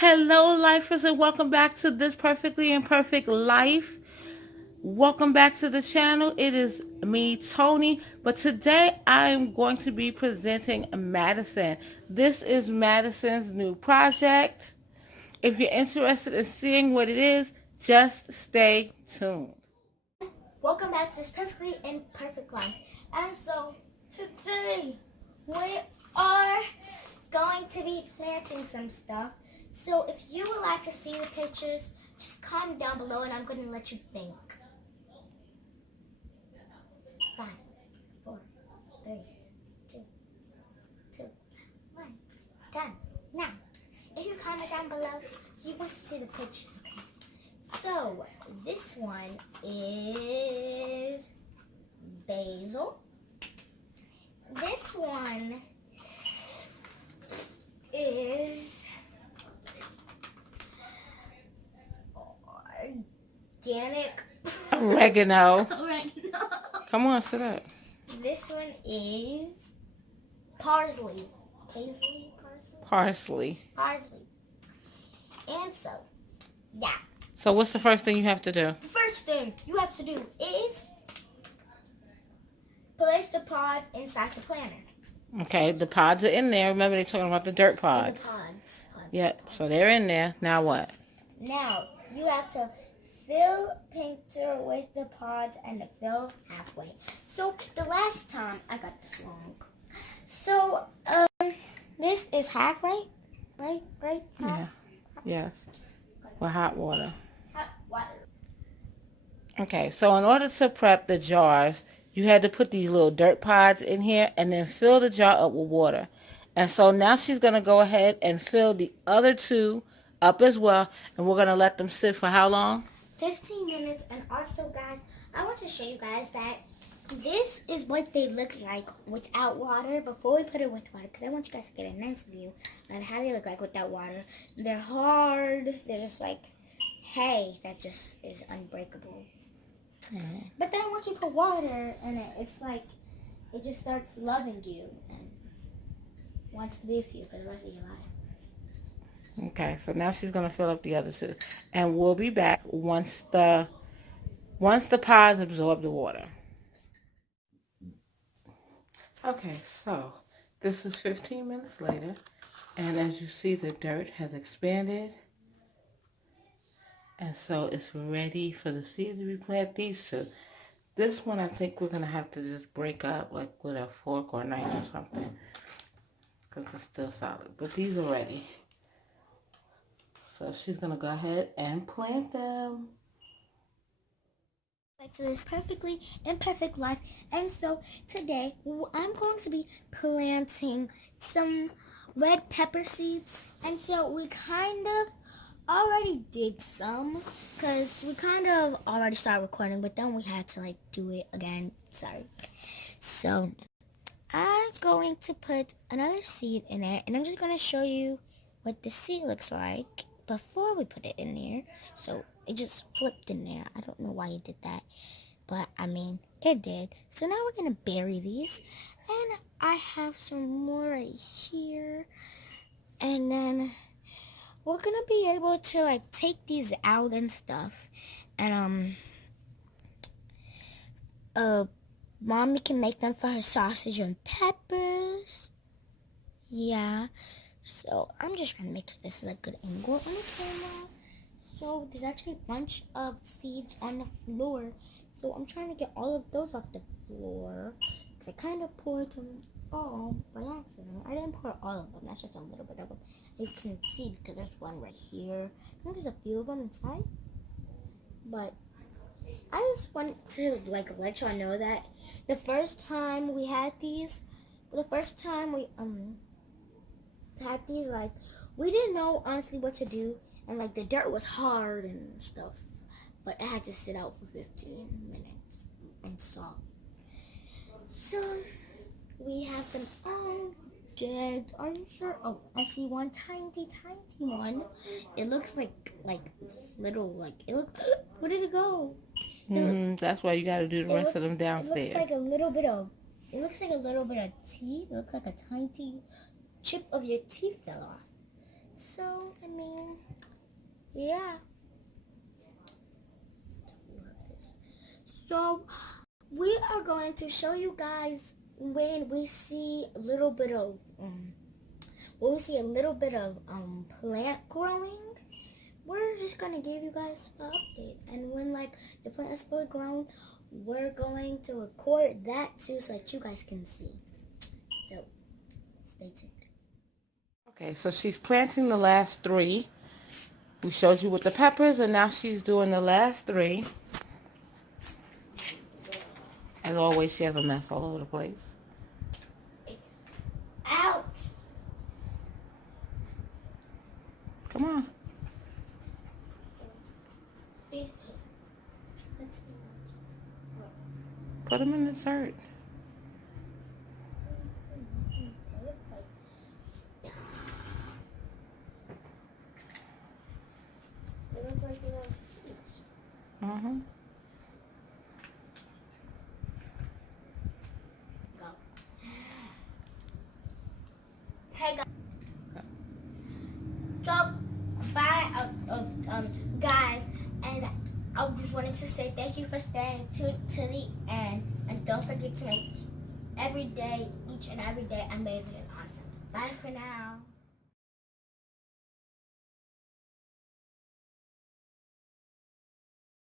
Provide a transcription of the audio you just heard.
Hello, lifers, and welcome back to This Perfectly Imperfect Life. Welcome back to the channel. It is me, Tony, but today I am going to be presenting Madison. This is Madison's new project. If you're interested in seeing what it is, just stay tuned. Welcome back to This Perfectly Imperfect Life. And so today we are going to be planting some stuff. So if you would like to see the pictures, just comment down below and I'm going to let you think. 5, 4, 3, 2, 2, 1, done. Now, if you comment down below, you want to see the pictures, okay? So this one is basil. This one is organic Oregano. oregano. Come on, sit up. This one is parsley. Parsley. Parsley. And so, yeah. So what's the first thing you have to do? The first thing you have to do is place the pods inside the planter. Okay, the pods are in there. Remember, they're talking about the dirt The pods. pods. Yep, so they're in there. Now what? Now, you have to fill painter with the pods and fill halfway. So, the last time, I got this wrong. So, this is halfway, right? Half? Yeah. Yes. With hot water. Hot water. Okay, so in order to prep the jars, you had to put these little dirt pods in here and then fill the jar up with water. And so now she's going to go ahead and fill the other two up as well. And we're going to let them sit for how long? 15 minutes. And also, guys, I want to show you guys that this is what they look like without water before we put it with water, because I want you guys to get a nice view of how they look like without water. They're hard. They're just like hay that just is unbreakable. Mm-hmm. But then once you put water in it, it's like it just starts loving you and wants to be with you for the rest of your life. Okay, so now she's going to fill up the other two. And we'll be back once the pods absorb the water. Okay, so this is 15 minutes later. And as you see, the dirt has expanded. And so it's ready for the seed to be planted. These two. This one I think we're going to have to just break up like with a fork or a knife or something. Because it's still solid. But these are ready. So she's going to go ahead and plant them. Back to This Perfectly Imperfect Life. And so today I'm going to be planting some red pepper seeds. And so we kind of already did some because we kind of already started recording, but then we had to like do it again. Sorry. So I'm going to put another seed in it, and I'm just going to show you what the seed looks like before we put it in there. So it just flipped in there. I don't know why it did that, but I mean it did. So now we're going to bury these, and I have some more right here, and then we're gonna be able to like take these out and stuff, and mommy can make them for her sausage and peppers. Yeah, so I'm just trying to make sure this is a good angle on the camera. So there's actually a bunch of seeds on the floor, so I'm trying to get all of those off the floor because I kind of poured them all by accident. I didn't pour all of them, that's just a little bit of them. You can see because there's one right here. I think there's a few of them inside. But I just want to like let y'all know that the first time we had these, like we didn't know honestly what to do, and like the dirt was hard and stuff. But I had to sit out for 15 minutes and salt. So we have them all dead. Are you sure? Oh, I see one tiny one. It looks like little, like it look. Where did it go? That's why you got to do the rest of them downstairs. It looks like a little bit of teeth. It looks like a tiny chip of your teeth fell off. So I mean, Yeah. So we are going to show you guys when we see a little bit of plant growing. We're just gonna give you guys an update, and when like the plant is fully grown, we're going to record that too so that you guys can see. So stay tuned. Okay, so she's planting the last 3. We showed you with the peppers, and now she's doing the last 3. As always, she has a mess all over the place. Out. Come on. Put them in the dirt. Mm-hmm. Hey guys. So bye, guys, and I just wanted to say thank you for staying to the end, and don't forget to make every day, each and every day, amazing and awesome. Bye for now.